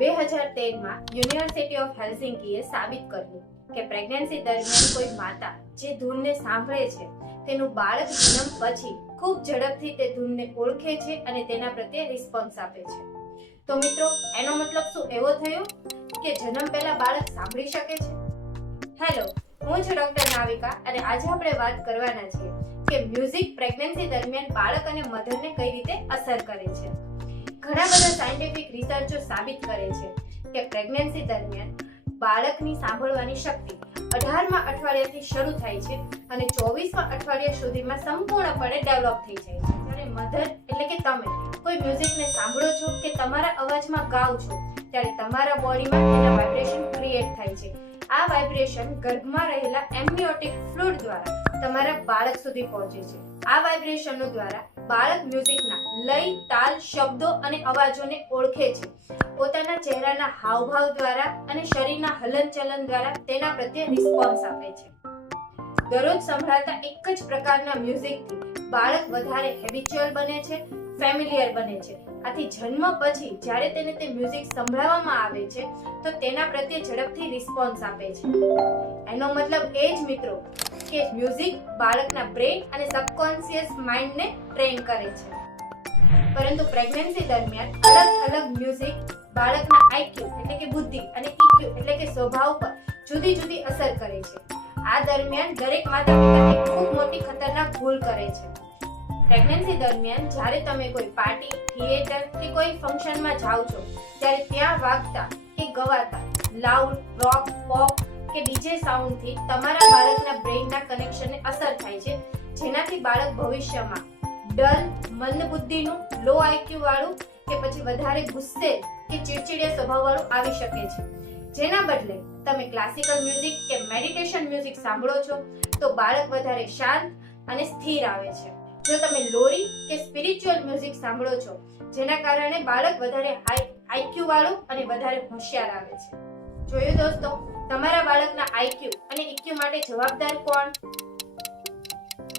2013માં university of હેલ્સિંકીએ સાબિત કર્યું કે પ્રેગ્નન્સી દરમિયાન કોઈ માતા જે ધૂનને સાંભળે છે તેનું બાળક જન્મ પછી ખૂબ ઝડપથી તે ધૂનને ઓળખે છે અને તેના પ્રત્યે રિસ્પોન્સ આપે છે. તો મિત્રો, એનો મતલબ શું એવો થયો કે જન્મ પહેલા બાળક સાંભળી શકે છે? હેલો, હું છું ડોક્ટર નાવિકા અને આજે આપણે વાત કરવાના છીએ કે મ્યુઝિક પ્રેગ્નન્સી દરમિયાન બાળક અને મધરને કઈ રીતે અસર કરે છે. ઘણા બધા સાયન્ટિફિક રિસર્ચો સાબિત કરે છે કે પ્રેગ્નન્સી દરમિયાન બાળકની સાંભળવાની શક્તિ 18મા અઠવાડિયાથી શરૂ થાય છે અને 24મા અઠવાડિયા સુધીમાં સંપૂર્ણપણે ડેવલપ થઈ જાય છે. જ્યારે મધર એટલે કે તમે કોઈ મ્યુઝિકને સાંભળો છો કે તમારા અવાજમાં ગાઓ છો ત્યારે તમારા બોડીમાં તેના વાઇબ્રેશન ક્રિએટ થાય છે. આ વાઇબ્રેશન ગર્ભમાં રહેલા એમ્નિયોટિક ફ્લુઇડ દ્વારા તમારા બાળક સુધી પહોંચે છે. આ વાઇબ્રેશનો દ્વારા બાળક મ્યુઝિકના લય, તાલ, શબ્દો અને અવાજોને ઓળખે છે. પોતાના ચહેરાના હાવભાવ દ્વારા અને શરીરના હલનચલન દ્વારા તેના પ્રત્યે રિસ્પોન્સ આપે છે. દરરોજ સંભળાતા એક જ પ્રકારના મ્યુઝિકથી બાળક વધારે હેબિચ્યુઅલ બને છે, ફેમિલિયર બને છે. આથી જન્મ પછી જ્યારે તેને તે મ્યુઝિક સંભળાવવામાં આવે છે તો તેના પ્રત્યે ઝડપથી રિસ્પોન્સ આપે છે. એનો મતલબ એ જ મિત્રો કે મ્યુઝિક બાળકના બ્રેઇન અને સબકોન્શિયસ માઇન્ડને ટ્રેન કરે છે. પરંતુ પ્રેગ્નન્સી દરમિયાન અલગ મ્યુઝિક બાળકના આઈક્યુ એટલે કે બુદ્ધિ અને ઈક્યુ એટલે કે સ્વભાવ પર જુદી અસર કરે છે. આ દરમિયાન દરેક માતા-પિતા એક ખૂબ મોટી ખતરનાક ભૂલ કરે છે. પ્રેગ્નન્સી દરમિયાન જ્યારે તમે કોઈ પાર્ટી, થિયેટર કે કોઈ ફંક્શનમાં જાઓ છો ત્યારે ત્યાં વાગતા કે ગવાતા લાઉડ રોક, પોપ કે ડીજે સાઉન્ડથી તમારા બાળકના બ્રેઇનના કનેક્શનને અસર થાય છે, જેનાથી બાળક ભવિષ્યમાં ડલ, મંદબુદ્ધિનું, લો આઈક્યુ વાળું કે પછી વધારે ગુસ્સે કે ચીડચીડિયા સ્વભાવવાળું આવી શકે છે. જેના બદલે તમે ક્લાસિકલ મ્યુઝિક કે મેડિટેશન મ્યુઝિક સાંભળો છો તો બાળક વધારે શાંત અને સ્થિર આવે છે. જો તમે લોરી કે સ્પિરિચ્યુઅલ મ્યુઝિક સાંભળો છો જેના કારણે બાળક વધારે આઈક્યુ વાળું અને વધારે હોશિયાર આવે છે. જોયું દોસ્તો, તમારા બાળકના આઈક્યુ અને ઈક્યુ માટે જવાબદાર કોણ?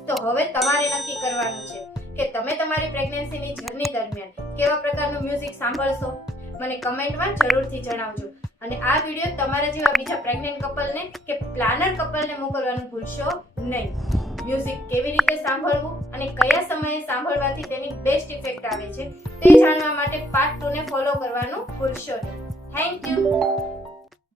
તો હવે તમારે નક્કી કરવાનું છે કે તમે તમારી પ્રેગ્નન્સીની જર્ની દરમિયાન કેવા પ્રકારનું મ્યુઝિક સાંભળશો. મને કમેન્ટમાં જરૂરથી જણાવજો અને આ વિડીયો તમારા જેવા બીજા પ્રેગ્નન્ટ કપલને કે પ્લાનર કપલને મોકલવાનું ભૂલશો નહીં. મ્યુઝિક કેવી રીતે સાંભળવું અને કયા સમયે સાંભળવાથી તેની બેસ્ટ ઇફેક્ટ આવે છે તે જાણવા માટે પાર્ટ 2 ને ફોલો કરવાનું ભૂલશો નહીં. Thank you.